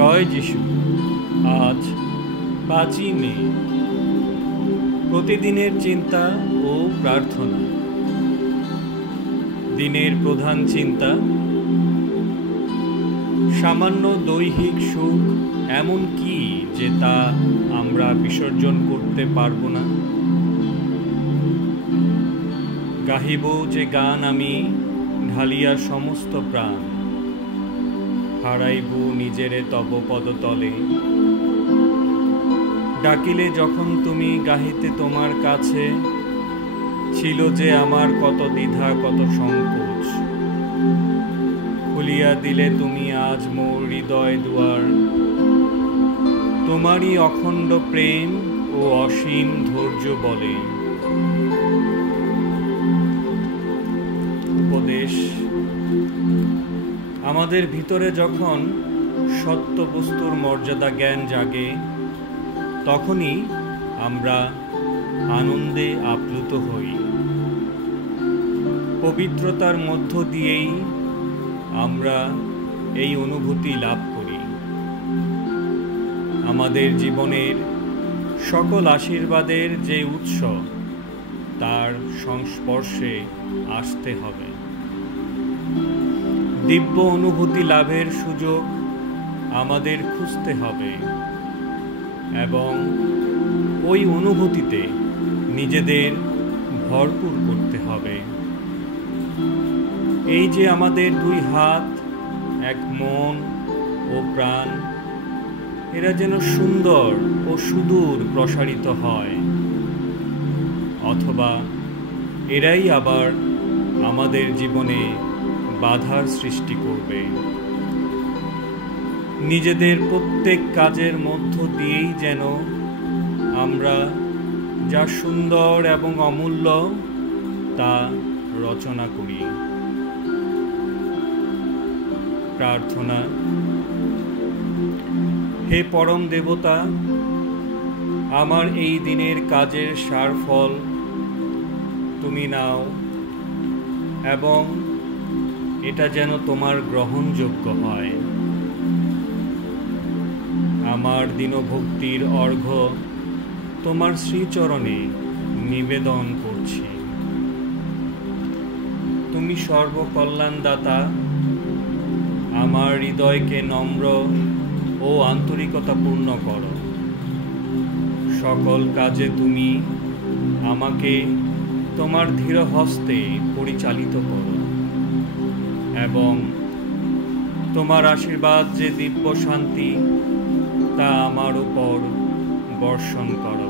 জয় যিশু। আজ 5ই মে। প্রতিদিনের চিন্তা ও প্রার্থনা। দিনের প্রধান চিন্তা, সামান্য দৈহিক সুখ এমন কি যে তা আমরা বিসর্জন করতে পারব না? গাহিব যে গান আমি ঢালিয়া সমস্ত প্রাণ, হারাইব নিজেরে তব পদতলে। ডাকিলে যখন তুমি গাহিতে তোমার কাছে, ছিল যে আমার কত দ্বিধা কত সংকোচ। খুলিয়া দিলে তুমি আজ মোর হৃদয় দুয়ার, তোমারই অখণ্ড প্রেম ও অসীম ধৈর্য বলে। উপদেশ: আমাদের ভিতরে যখন সত্য বস্তুর মর্যাদা জ্ঞান জাগে, তখনই আমরা আনন্দে আপ্লুত হই। পবিত্রতার মধ্য দিয়েই আমরা এই অনুভূতি লাভ করি। আমাদের জীবনের সকল আশীর্বাদের যে উৎস, তার সংস্পর্শে আসতে হবে। দিব্য অনুভূতি লাভের সুযোগ আমাদের খুঁজতে হবে এবং ওই অনুভূতিতে নিজেদের ভরপুর করতে হবে। এই যে আমাদের 2 হাত, এক মন ও প্রাণ, এরা যেন সুন্দর ও সুদূর প্রসারিত হয়, অথবা এরাই আবার আমাদের জীবনে বাধার সৃষ্টি করবে। নিজেদের প্রত্যেক কাজের মধ্য দিয়েই যেন আমরা যা সুন্দর এবং অমূল্য তা রচনা করি। প্রার্থনা: হে পরম দেবতা, আমার এই দিনের কাজের সার ফল তুমি নাও এবং এটা যেন তোমার গ্রহণযোগ্য হয়। আমার দীনভক্তির অর্ঘ্য তোমার শ্রীচরণে নিবেদন করছি। তুমি সর্বকল্যাণদাতা, আমার হৃদয়কে নম্র ও আন্তরিকতাপূর্ণ করো। সকল কাজে তুমি আমাকে তোমার ধীর হস্তে পরিচালিত করো এবং তোমার আশীর্বাদ যে দিব্য শান্তি, তা আমার উপর বর্ষণ করো।